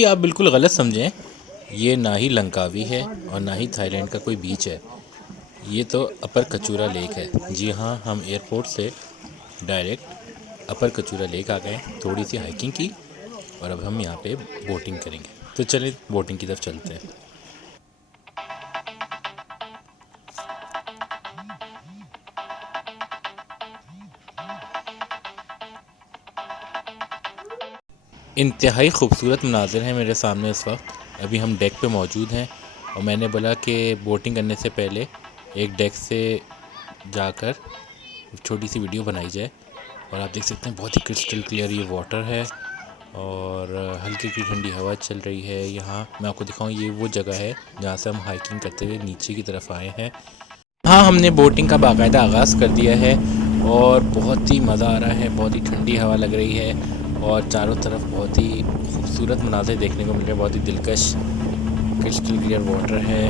ये आप बिल्कुल गलत समझें, ये ना ही लंकावी है और ना ही थाईलैंड का कोई बीच है। ये तो अपर कचूरा लेक है। जी हाँ, हम एयरपोर्ट से डायरेक्ट अपर कचूरा लेक आ गए, थोड़ी सी हाइकिंग की और अब हम यहाँ पे बोटिंग करेंगे। तो चलिए बोटिंग की तरफ चलते हैं। इंतहाई खूबसूरत मनाजिर हैं मेरे सामने इस वक्त। अभी हम डेक पे मौजूद हैं और मैंने बोला कि बोटिंग करने से पहले एक डेक से जाकर छोटी सी वीडियो बनाई जाए। और आप देख सकते हैं बहुत ही क्रिस्टल क्लियर ये वाटर है और हल्की की ठंडी हवा चल रही है। यहाँ मैं आपको दिखाऊं, ये वो जगह है जहाँ से हम हाइकिंग करते हुए नीचे की तरफ आए हैं। हाँ, हमने बोटिंग का बाकायदा आगाज़ कर दिया है और बहुत ही मज़ा आ रहा है। बहुत ही ठंडी हवा लग रही है और चारों तरफ बहुत ही खूबसूरत मनाज़िर देखने को मिल रहे हैं। बहुत ही दिलकश क्रिस्टल क्लियर वाटर है।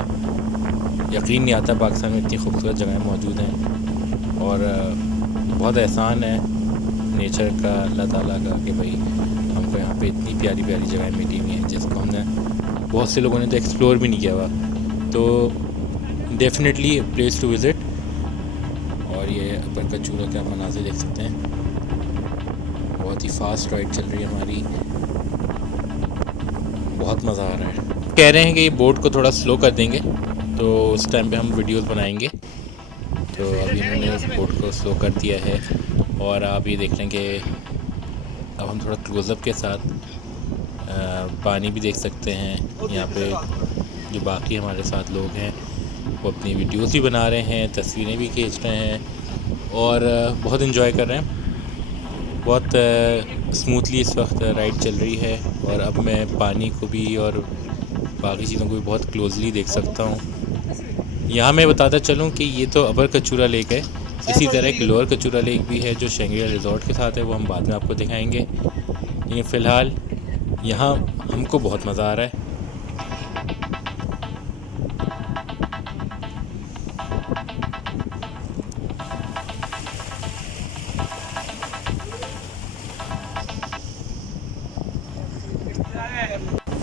यकीन नहीं आता पाकिस्तान में इतनी खूबसूरत जगहें मौजूद हैं और बहुत एहसान है नेचर का, अल्लाह ताला का, कि भाई हमको यहाँ पे इतनी प्यारी प्यारी जगहें मिली हुई हैं जिसको हमने, बहुत से लोगों ने तो एक्सप्लोर भी नहीं किया हुआ। तो डेफिनेटली प्लेस टू विज़िट। और ये अपर कचूरा का मनाज़िर देख सकते हैं। बहुत ही फास्ट राइड चल रही है हमारी, बहुत मज़ा आ रहा है। कह रहे हैं कि ये बोट को थोड़ा स्लो कर देंगे तो उस टाइम पे हम वीडियोस बनाएंगे। तो अभी इन्होंने बोट को स्लो कर दिया है और आप ये देख लेंगे। अब हम थोड़ा क्लोज़अप के साथ पानी भी देख सकते हैं। यहाँ पे जो बाकी हमारे साथ लोग हैं वो अपनी वीडियोस भी बना रहे हैं, तस्वीरें भी खींच रहे हैं और बहुत इन्जॉय कर रहे हैं। बहुत स्मूथली इस वक्त राइड चल रही है और अब मैं पानी को भी और बाकी चीज़ों को भी बहुत क्लोजली देख सकता हूँ। यहाँ मैं बताता चलूँ कि ये तो अपर कचूरा लेक है। इसी तरह एक लोअर कचूरा लेक भी है जो शंग्रीला रिज़ॉर्ट के साथ है, वो हम बाद में आपको दिखाएंगे। लेकिन फ़िलहाल यहाँ हमको बहुत मज़ा आ रहा है।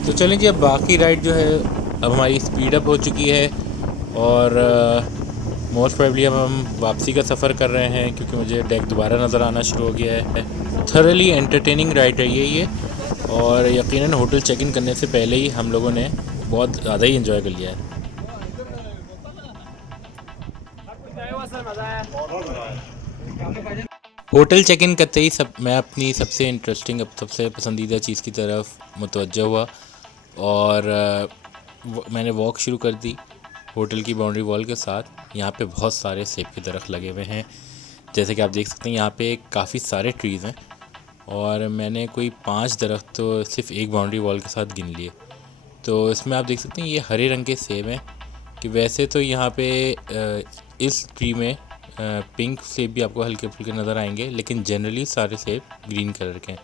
तो चलें जी, अब बाकी राइड जो है अब हमारी स्पीड अप हो चुकी है और मोस्ट प्रोबेबली अब हम वापसी का सफ़र कर रहे हैं क्योंकि मुझे डेक दोबारा नज़र आना शुरू हो गया है। थरली एंटरटेनिंग राइड रही है ये और यकीनन होटल चेक इन करने से पहले ही हम लोगों ने बहुत ज़्यादा ही इंजॉय कर लिया है। होटल चेक इन करते ही मैं अपनी सबसे इंटरेस्टिंग, अब सबसे पसंदीदा चीज़ की तरफ मुतवज्जह हुआ और मैंने वॉक शुरू कर दी होटल की बाउंड्री वॉल के साथ। यहाँ पे बहुत सारे सेब के दरख्त लगे हुए हैं, जैसे कि आप देख सकते हैं। यहाँ पे काफ़ी सारे ट्रीज़ हैं और मैंने कोई 5 दरख्त तो सिर्फ एक बाउंड्री वॉल के साथ गिन लिए। तो इसमें आप देख सकते हैं ये हरे रंग के सेब हैं। कि वैसे तो यहाँ पे इस ट्री में पिंक सेब भी आपको हल्के फुल्के नज़र आएंगे, लेकिन जनरली सारे सेब ग्रीन कलर के हैं।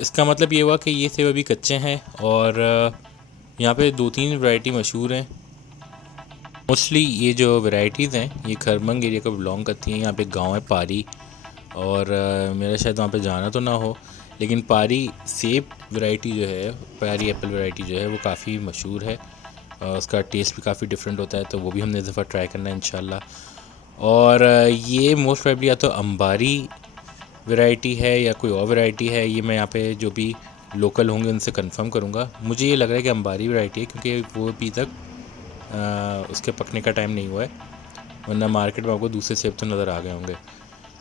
इसका मतलब ये हुआ कि ये सेब अभी कच्चे हैं और यहाँ पे 2-3 वैरायटी मशहूर हैं। मोस्टली ये जो वैरायटीज़ हैं ये खरमंग एरिया को बिलोंग करती हैं। यहाँ पे गांव है पारी और मेरा शायद वहाँ पे जाना तो ना हो, लेकिन पारी सेब वैरायटी जो है, पारी एप्पल वैरायटी जो है वो काफ़ी मशहूर है। उसका टेस्ट भी काफ़ी डिफरेंट होता है, तो वो भी हमने इस दफ़ा ट्राई करना है इंशाल्लाह। और ये मोस्ट प्रोबेबली या तो अंबारी वैरायटी है या कोई और वैरायटी है। ये मैं यहाँ पे जो भी लोकल होंगे उनसे कंफर्म करूँगा। मुझे ये लग रहा है कि अंबारी वैरायटी है क्योंकि वो अभी तक उसके पकने का टाइम नहीं हुआ है, वरना मार्केट में आपको दूसरे सेब तो नज़र आ गए होंगे।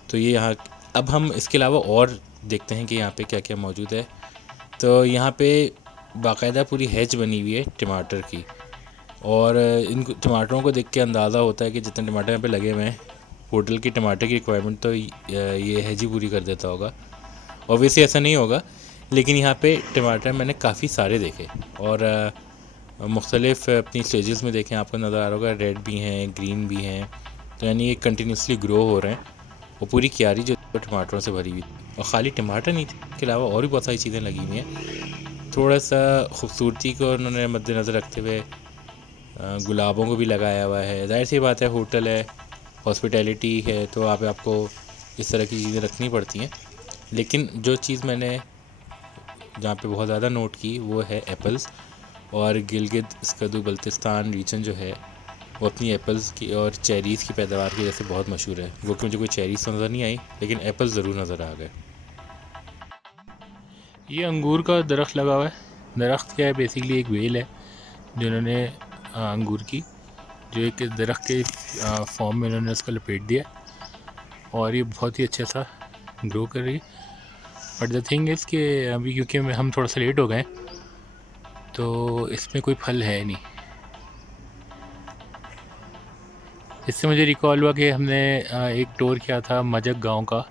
तो ये यहाँ, अब हम इसके अलावा और देखते हैं कि यहाँ पे क्या क्या मौजूद है। तो यहाँ पे बाकायदा पूरी हैच बनी हुई है टमाटर की और इन टमाटरों को देख के अंदाज़ा होता है कि जितने टमाटर यहाँ पे लगे हुए हैं, होटल की टमाटर की रिक्वायरमेंट तो ये हैज ही पूरी कर देता होगा। ऑब्वियसली ऐसा नहीं होगा, लेकिन यहाँ पे टमाटर मैंने काफ़ी सारे देखे और मुख्तलिफ़ अपनी स्टेजेस में देखें, आपको नज़र आ रहा होगा रेड भी हैं, ग्रीन भी हैं। तो यानी ये कंटिन्यूसली ग्रो हो रहे हैं। वो पूरी क्यारी जो टमाटरों से भरी हुई, और ख़ाली टमाटर नहीं, इसके अलावा और भी बहुत सारी चीज़ें लगी हुई हैं। थोड़ा सा खूबसूरती को उन्होंने मद्देनज़र रखते हुए गुलाबों को भी लगाया हुआ है। जाहिर सी बात है होटल है, हॉस्पिटैलिटी है, तो आपको इस तरह की चीज़ें रखनी पड़ती हैं। लेकिन जो चीज़ मैंने जहाँ पे बहुत ज़्यादा नोट की वो है एप्पल्स। और गिलगित स्कर्दू बल्तिस्तान रीजन जो है वो अपनी एप्पल्स की और चेरीज़ की पैदावार की वजह से बहुत मशहूर है। वो कि मुझे कोई चेरीज़ तो नज़र नहीं आई, लेकिन एप्पल्स ज़रूर नज़र आ गए। ये अंगूर का दरख्त लगा हुआ है। दरख्त क्या है, बेसिकली एक बेल है जिन्होंने अंगूर की, जो एक दरख्त के फॉर्म में इन्होंने उसको लपेट दिया और ये बहुत ही अच्छा सा ग्रो कर रही है। बट द थिंग इज़ कि अभी क्योंकि हम थोड़ा सा लेट हो गए तो इसमें कोई फल है नहीं। इससे मुझे रिकॉल हुआ कि हमने एक टूर किया था मजक गांव का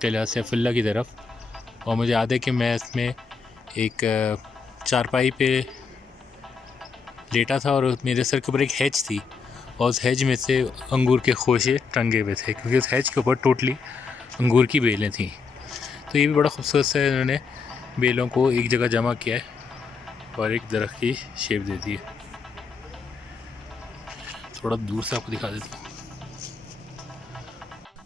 किला सैफुल्ला की तरफ, और मुझे याद है कि मैं इसमें एक चारपाई पे लेटा था और मेरे सर के ऊपर एक हेज थी और उस हेज में से अंगूर के खोशे टंगे हुए थे, क्योंकि उस हेज के ऊपर टोटली अंगूर की बेलें थीं। तो ये भी बड़ा खूबसूरत से इन्होंने बेलों को एक जगह जमा किया है और एक दरख्त की शेप दे दी है। थोड़ा दूर से आपको दिखा देता हूँ।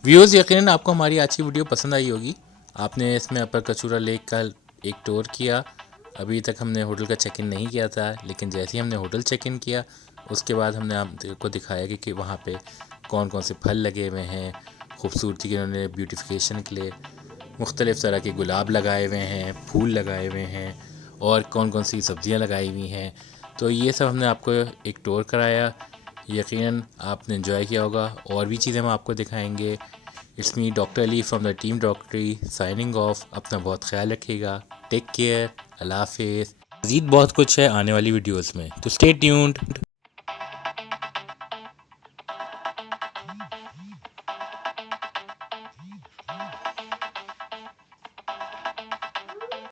व्यूअर्स, यकीनन आपको हमारी आज की वीडियो पसंद आई होगी। आपने इसमें अपर कचूरा लेक का एक टूर किया। अभी तक हमने होटल का चेक इन नहीं किया था, लेकिन जैसे ही हमने होटल चेक इन किया उसके बाद हमने आपको दिखाया कि वहाँ पे कौन कौन से फल लगे हुए हैं। खूबसूरती के उन्होंने ब्यूटिफिकेशन के लिए मुख्तलिफ़ तरह के गुलाब लगाए हुए हैं, फूल लगाए हुए हैं और कौन कौन सी सब्ज़ियाँ लगाई हुई हैं। तो ये सब हमने आपको एक टूर कराया। यकीनन आपने एंजॉय किया होगा। और भी चीज़ें हम आपको दिखाएंगे। It's me doctor Ali from the team डॉक्टरी साइनिंग ऑफ। अपना बहुत ख्याल रखिएगा। Take care. अल्लाह हाफिज़। मज़ीद बहुत कुछ है आने वाली वीडियोस में, तो स्टे ट्यून्ड।